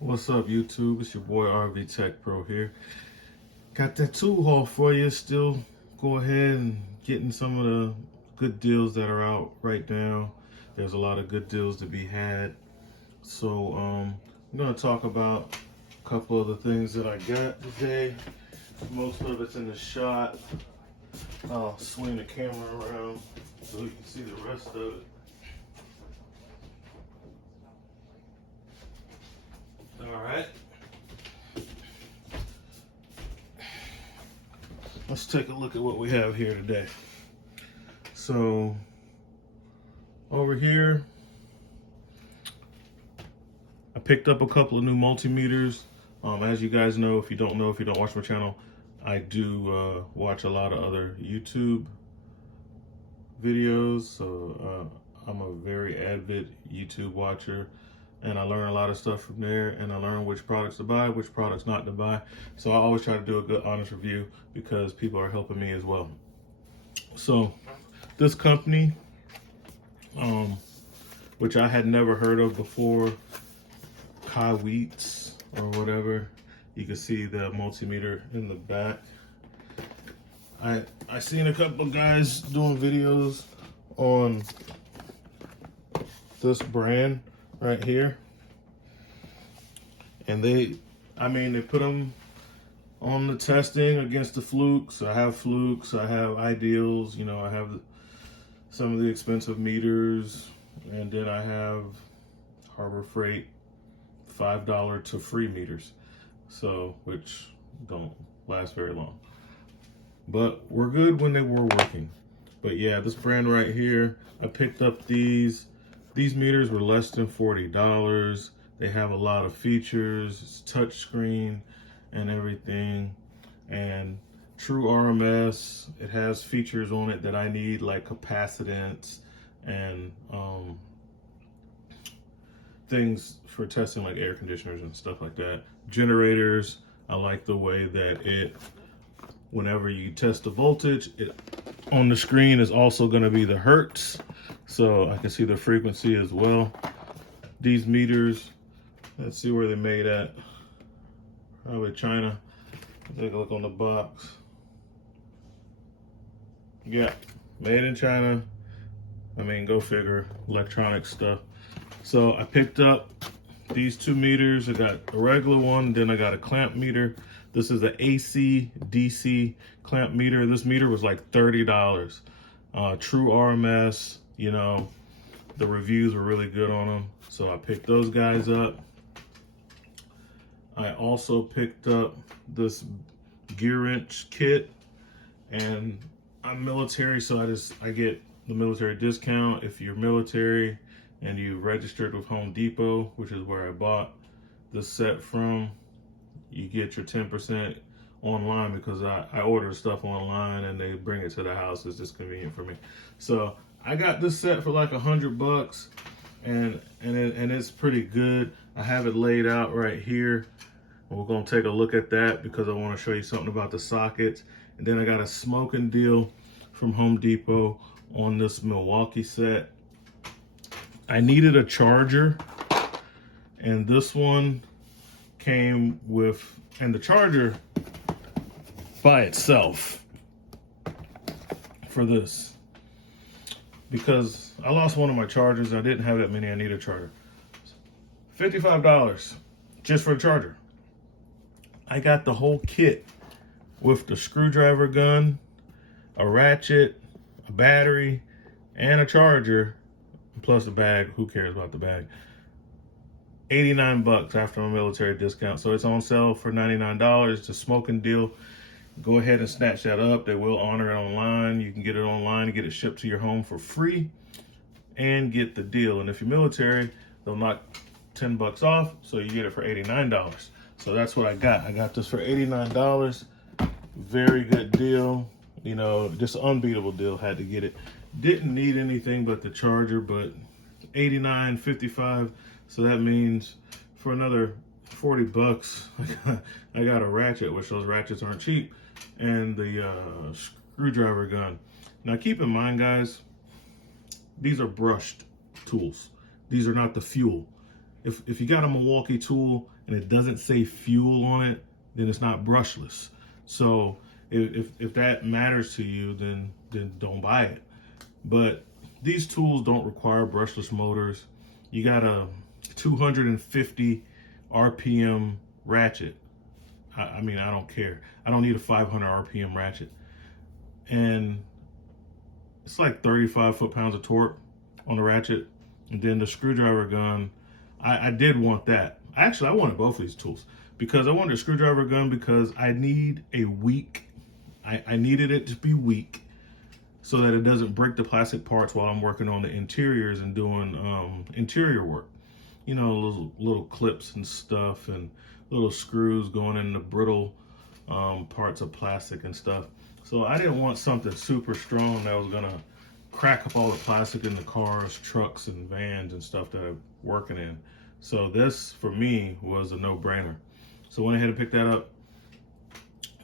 What's up, YouTube? It's your boy RV Tech Pro here. Got that tool haul for you. Still go ahead and getting some of the good deals that are out right now. There's a lot of good deals to be had. So I'm gonna talk about a couple of the things that I got today. Most of it's in the shot. I'll swing the camera around so you can see the rest of it. All right. Let's take a look at what we have here today. So over here, I picked up a couple of new multimeters. As you guys know, if you don't watch my channel, I do watch a lot of other YouTube videos. So I'm a very avid YouTube watcher, and I learn a lot of stuff from there, and I learn which products to buy, which products not to buy. So I always try to do a good, honest review because people are helping me as well. So this company, which I had never heard of before, Kai Wheats or whatever. You can see the multimeter in the back. I seen a couple of guys doing videos on this brand right here, and they put them on the testing against the Flukes. I have Flukes, I have Ideals, I have some of the expensive meters, and then I have Harbor Freight $5 to free meters, so which don't last very long, but were good when they were working. But yeah, this brand right here, I picked up these meters were less than $40. They have a lot of features. It's touch screen and everything, and true RMS. It has features on it that I need, like capacitance and things for testing, like air conditioners and stuff like that. Generators, I like the way that whenever you test the voltage, on the screen is also going to be the hertz, so I can see the frequency as well. These meters, let's see where they're made at. Probably China. Take a look on the box. Yeah, made in China. Go figure, electronic stuff. So I picked up these two meters. I got a regular one, then I got a clamp meter. This is the AC DC clamp meter. This meter was like $30. True RMS, the reviews were really good on them. So I picked those guys up. I also picked up this gear wrench kit, and I'm military, so I get the military discount. If you're military and you registered with Home Depot, which is where I bought this set from, you get your 10% online, because I order stuff online and they bring it to the house. It's just convenient for me. So I got this set for like $100, and it's pretty good. I have it laid out right here. We're gonna take a look at that because I want to show you something about the sockets. And then I got a smoking deal from Home Depot on this Milwaukee set. I needed a charger, and this one came with, and the charger by itself for this, because I lost one of my chargers. I didn't have that many. I need a charger. $55 just for a charger. I got the whole kit with the screwdriver gun, a ratchet, a battery, and a charger, plus a bag. Who cares about the bag? $89 after my military discount. So it's on sale for $99. It's a smoking deal. Go ahead and snatch that up. They will honor it online. You can get it online and get it shipped to your home for free and get the deal. And if you're military, they'll knock $10 off, so you get it for $89. So that's what I got. I got this for $89. Very good deal. Just an unbeatable deal. Had to get it. Didn't need anything but the charger, but $89, $55. So that means for another $40, I got a ratchet, which those ratchets aren't cheap, and the screwdriver gun. Now keep in mind, guys, these are brushed tools. These are not the fuel. if you got a Milwaukee tool and it doesn't say fuel on it, then it's not brushless. So if that matters to you, then don't buy it. But these tools don't require brushless motors. You got a 250 RPM ratchet. I mean, I don't care. I don't need a 500 RPM ratchet. And it's like 35 foot-pounds of torque on the ratchet. And then the screwdriver gun, I did want that. Actually, I wanted both of these tools because I wanted a screwdriver gun because I need a weak, I needed it to be weak so that it doesn't break the plastic parts while I'm working on the interiors and doing interior work. You know, little clips and stuff and little screws going in the brittle parts of plastic and stuff. So I didn't want something super strong that was gonna crack up all the plastic in the cars, trucks, and vans and stuff that I'm working in. So this, for me, was a no-brainer. So I went ahead and picked that up.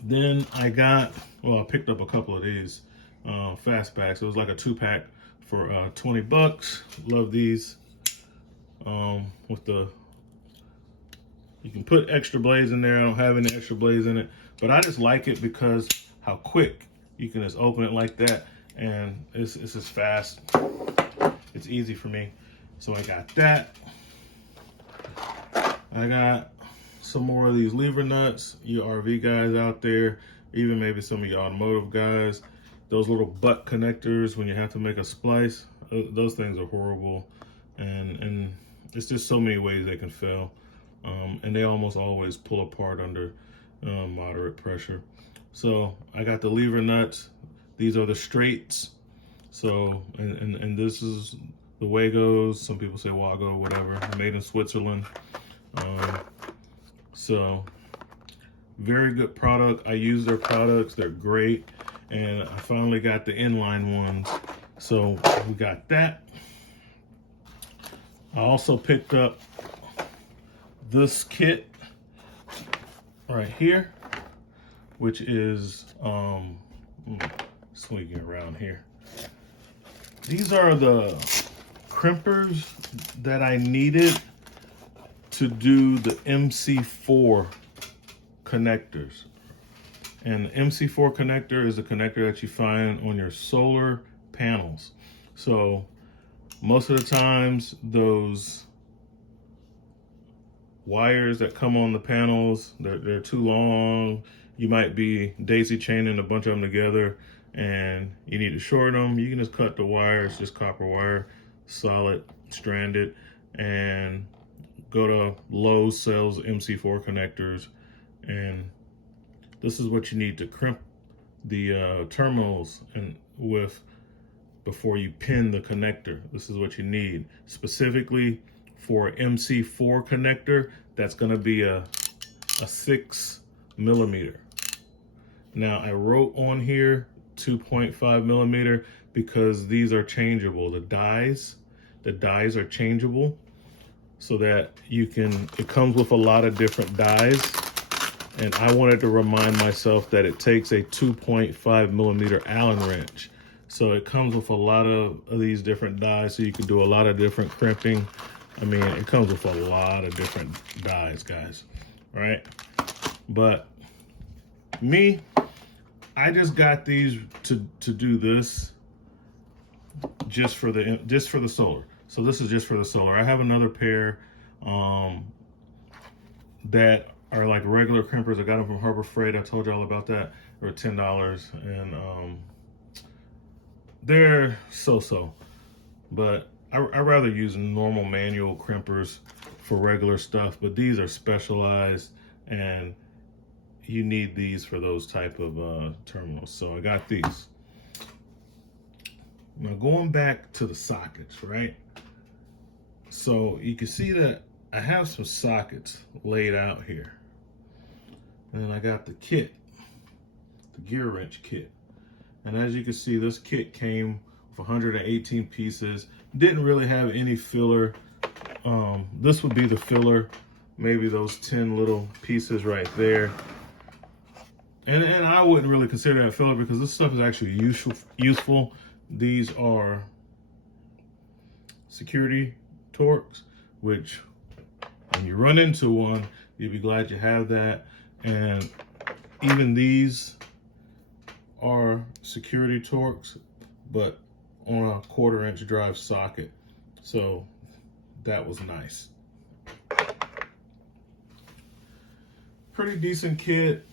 Then I picked up a couple of these fastbacks. It was like a 2-pack for 20 bucks. Love these. With the, you can put extra blades in there. I don't have any extra blades in it, but I just like it because how quick you can just open it like that, and it's just fast. It's easy for me. So I got that. I got some more of these lever nuts. You RV guys out there, even maybe some of you automotive guys, those little butt connectors when you have to make a splice, those things are horrible, and it's just so many ways they can fail, and they almost always pull apart under moderate pressure. So I got the lever nuts. These are the straights. So and this is the Wagos. Some people say Wago, whatever. Made in Switzerland. So very good product. I use their products. They're great. And I finally got the inline ones. So we got that. I also picked up this kit right here, which is swinging around here. These are the crimpers that I needed to do the MC4 connectors. And the MC4 connector is a connector that you find on your solar panels. So most of the times those wires that come on the panels, they're too long. You might be daisy chaining a bunch of them together and you need to short them. You can just cut the wire. It's just copper wire, solid, stranded, and go to Lowe's, sells MC4 connectors, and this is what you need to crimp the terminals and with before you pin the connector. This is what you need specifically for MC4 connector. That's going to be a 6 millimeter. Now I wrote on here 2.5 millimeter because these are changeable. The dies are changeable, so that you can, it comes with a lot of different dies. And I wanted to remind myself that it takes a 2.5 millimeter Allen wrench. So it comes with a lot of these different dies, so you can do a lot of different crimping. I mean, it comes with a lot of different dies, guys, right? But me, I just got these to do this just for the solar. So this is just for the solar. I have another pair that are like regular crimpers. I got them from Harbor Freight. I told you all about that. They were $10, and they're so-so. But I rather use normal manual crimpers for regular stuff. But these are specialized, and you need these for those type of terminals. So I got these. Now going back to the sockets, right? So you can see that I have some sockets laid out here. And then I got the kit, the gear wrench kit. And as you can see, this kit came with 118 pieces. Didn't really have any filler. This would be the filler, maybe those 10 little pieces right there. And I wouldn't really consider that filler because this stuff is actually useful. These are security Torx, which When you run into one, you'll be glad you have that. And even these are security Torx, but on a 1/4-inch drive socket. So that was nice. Pretty decent kit.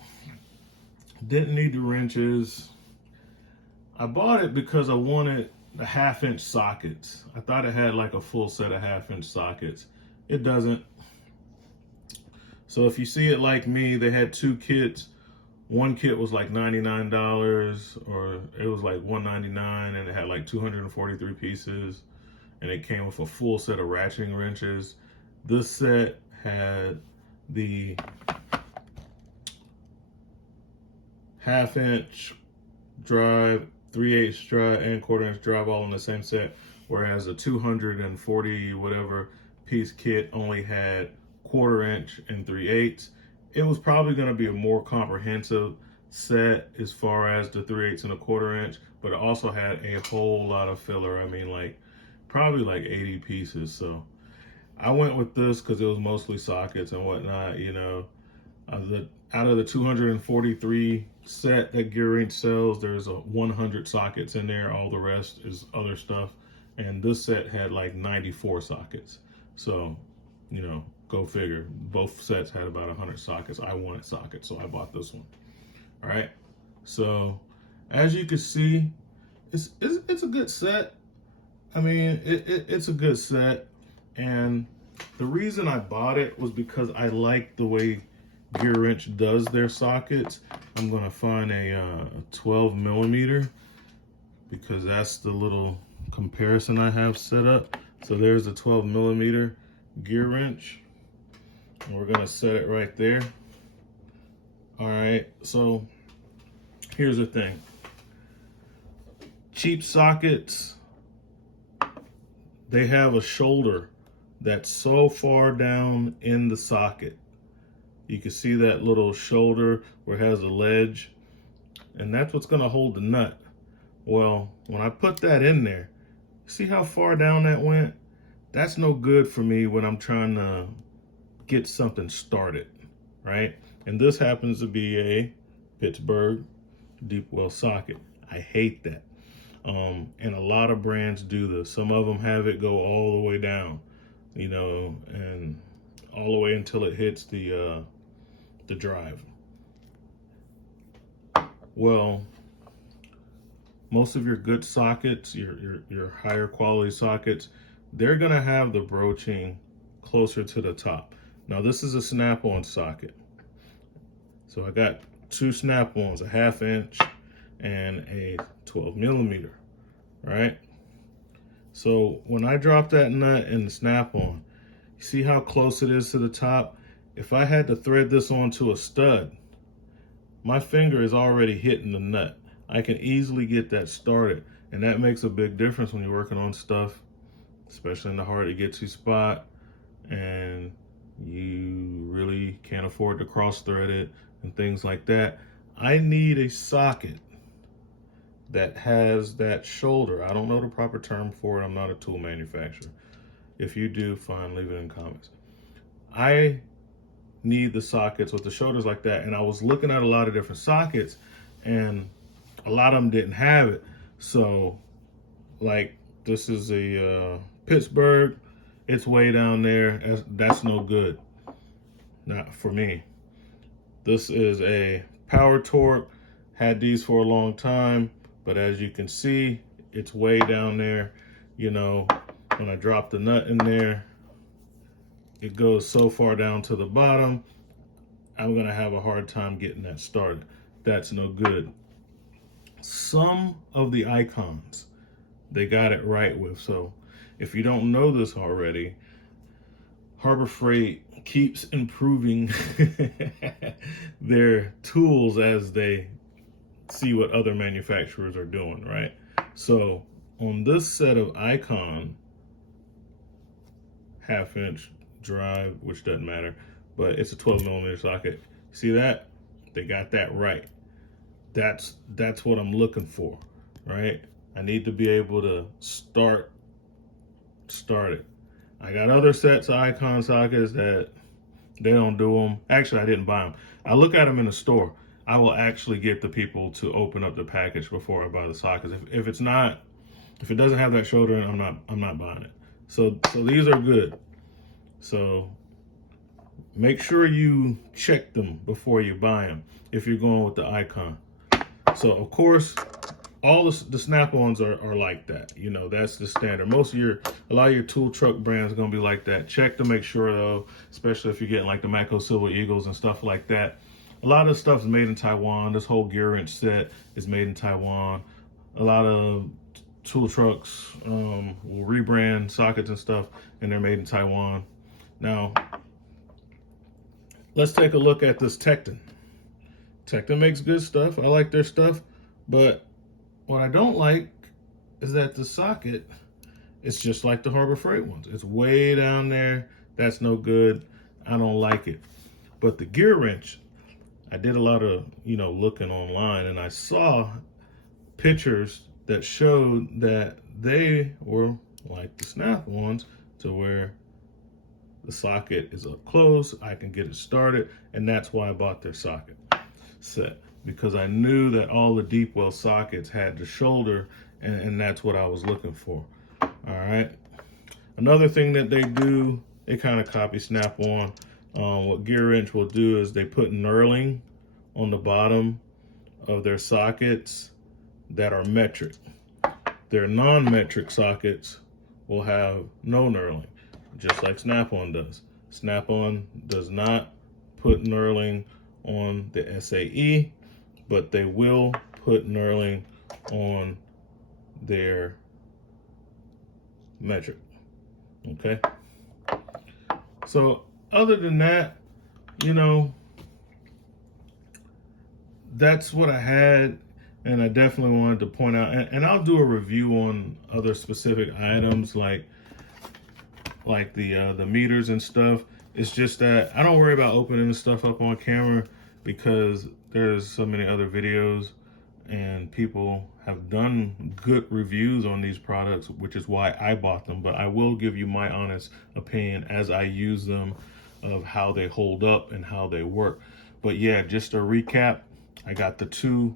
Didn't need the wrenches. I bought it because I wanted the 1/2-inch sockets. I thought it had like a full set of 1/2-inch sockets. It doesn't. So if you see it like me, they had 2 kits. One kit was like $99, or it was like $199, and it had like 243 pieces, and it came with a full set of ratcheting wrenches. This set had the 1/2-inch drive, 3/8 drive, and 1/4-inch drive all in the same set, whereas the 240 whatever piece kit only had 1/4-inch and 3/8. It was probably going to be a more comprehensive set as far as the 3/8 and a 1/4-inch, but it also had a whole lot of filler. I mean, like probably like 80 pieces. So I went with this because it was mostly sockets and whatnot. You know, out of the 243 set that Gear Inc. sells, there's 100 sockets in there. All the rest is other stuff. And this set had like 94 sockets. So, you know, go figure. Both sets had about 100 sockets. I wanted sockets, so I bought this one. All right. So, as you can see, it's a good set. I mean, it's a good set. And the reason I bought it was because I like the way Gear Wrench does their sockets. I'm gonna find a 12 millimeter because that's the little comparison I have set up. So there's the 12 millimeter Gear Wrench, and we're gonna set it right there. All right, so here's the thing. Cheap sockets, they have a shoulder that's so far down in the socket. You can see that little shoulder where it has a ledge, and that's what's gonna hold the nut. Well, when I put that in there, see how far down that went? That's no good for me when I'm trying to get something started, right? And this happens to be a Pittsburgh deep well socket. I hate that. And a lot of brands do this. Some of them have it go all the way down, you know, and all the way until it hits the drive. Well, most of your good sockets, your higher quality sockets, they're gonna have the broaching closer to the top. Now this is a snap-on socket. So I got 2 snap-ons, a 1/2-inch and a 12 millimeter, right? So when I drop that nut in the snap-on, you see how close it is to the top? If I had to thread this onto a stud, my finger is already hitting the nut. I can easily get that started, and that makes a big difference when you're working on stuff, especially in the hard to get to spot, and you really can't afford to cross thread it and things like that. I need a socket that has that shoulder. I don't know the proper term for it. I'm not a tool manufacturer. If you do, fine, leave it in comments. I need the sockets with the shoulders like that, and I was looking at a lot of different sockets, and a lot of them didn't have it. So, like, this is a Pittsburgh. It's way down there. That's no good. Not for me. This is a Power Torque. Had these for a long time, but as you can see, it's way down there. You know, when I drop the nut in there, it goes so far down to the bottom, I'm gonna have a hard time getting that started. That's no good. Some of the icons, they got it right with. So if you don't know this already, Harbor Freight keeps improving their tools as they see what other manufacturers are doing, right? So on this set of icon 1/2-inch drive, which doesn't matter, but it's a 12 millimeter socket. See that? They got that right. That's what I'm looking for, right? I need to be able to start it. I got other sets of Icon sockets that they don't do them. Actually, I didn't buy them. I look at them in the store. I will actually get the people to open up the package before I buy the sockets. If it's not, if it doesn't have that shoulder, I'm not buying it. So these are good. So make sure you check them before you buy them if you're going with the Icon. So of course, all the Snap-ons are like that. You know, that's the standard. A lot of your tool truck brands are gonna be like that. Check to make sure though, especially if you're getting like the Mako Silver Eagles and stuff like that. A lot of stuff is made in Taiwan. This whole gear wrench set is made in Taiwan. A lot of tool trucks will rebrand sockets and stuff, and they're made in Taiwan. Now, let's take a look at this Tecton. Tecton makes good stuff. I like their stuff, but what I don't like is that the socket is just like the Harbor Freight ones. It's way down there. That's no good. I don't like it. But the gear wrench, I did a lot of, looking online, and I saw pictures that showed that they were like the Snap ones, to where the socket is up close, I can get it started, and that's why I bought their socket set, because I knew that all the deep well sockets had the shoulder, and that's what I was looking for. All right. Another thing that they do, they kind of copy Snap-on. What Gear Wrench will do is they put knurling on the bottom of their sockets that are metric. Their non-metric sockets will have no knurling, just like Snap-on does. Snap-on does not put knurling on the SAE, but they will put knurling on their metric. Okay. So other than that, that's what I had, and I definitely wanted to point out, and I'll do a review on other specific items like the meters and stuff. It's just that I don't worry about opening the stuff up on camera, because there's so many other videos and people have done good reviews on these products, which is why I bought them. But I will give you my honest opinion as I use them, of how they hold up and how they work. But yeah, just to recap, I got the two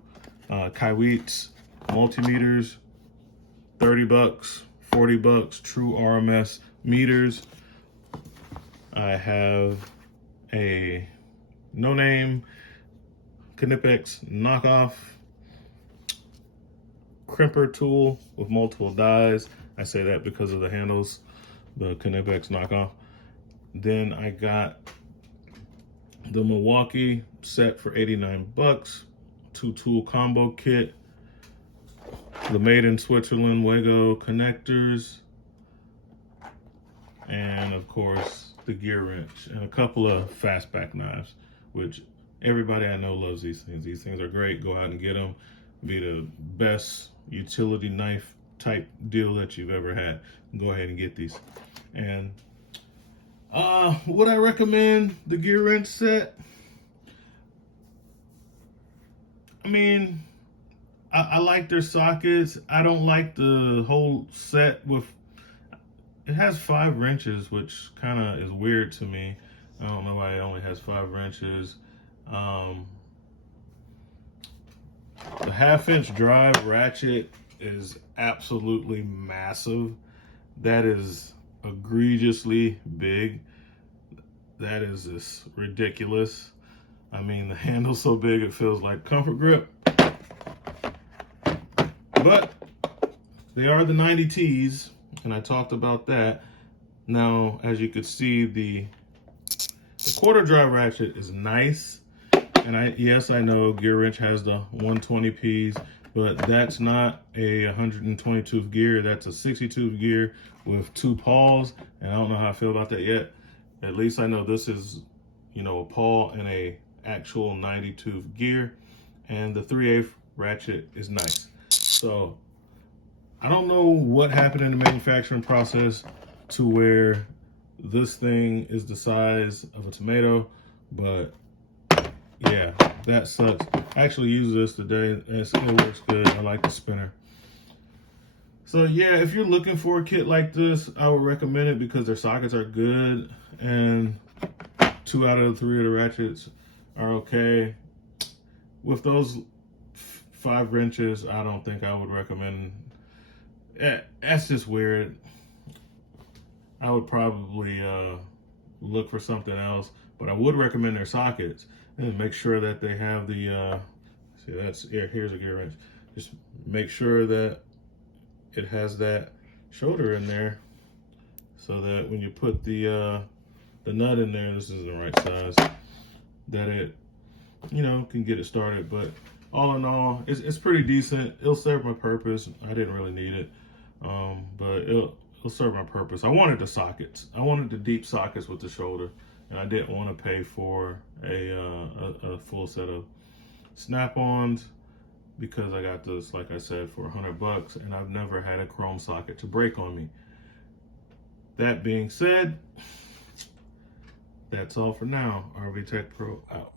Kaiweets multimeters, $30, $40, true RMS meters. I have a no-name Knipex knockoff crimper tool with multiple dies. I say that because of the handles, the Knipex knockoff. Then I got the Milwaukee set for $89, 2-tool combo kit, the made in Switzerland Wego connectors, and of course the gear wrench, and a couple of fastback knives, which everybody I know loves these things. These things are great. Go out and get them. Be the best utility knife type deal that you've ever had. Go ahead and get these. And would I recommend the gear wrench set? I mean, I like their sockets. I don't like the whole set with, it has 5 wrenches, which kind of is weird to me. I don't know why it only has 5 wrenches. The 1/2-inch drive ratchet is absolutely massive. That is egregiously big. That is just ridiculous. I mean, the handle's so big it feels like comfort grip. But they are the 90Ts, and I talked about that. Now, as you could see, the quarter drive ratchet is nice. And yes, I know Gear Wrench has the 120Ps, but that's not a 120 tooth gear. That's a 60 tooth gear with 2 paws, and I don't know how I feel about that yet. At least I know this is, a paw and a actual 90 tooth gear, and the 3/8 ratchet is nice. So I don't know what happened in the manufacturing process to where this thing is the size of a tomato, but yeah, that sucks. I actually used this today. It works good. I like the spinner. So yeah, if you're looking for a kit like this, I would recommend it because their sockets are good and 2 out of the 3 of the ratchets are okay. With those 5 wrenches, I don't think I would recommend. That's just weird. I would probably look for something else, but I would recommend their sockets and make sure that they have the. See, here's a gear wrench. Just make sure that it has that shoulder in there, so that when you put the nut in there, this is the right size, that it can get it started. But all in all, it's pretty decent. It'll serve my purpose. I didn't really need it, but it'll serve my purpose. I wanted the sockets. I wanted the deep sockets with the shoulder, and I didn't want to pay for a full set of snap-ons, because I got this, like I said, for $100, and I've never had a chrome socket to break on me. That being said, that's all for now. RV Tech Pro out.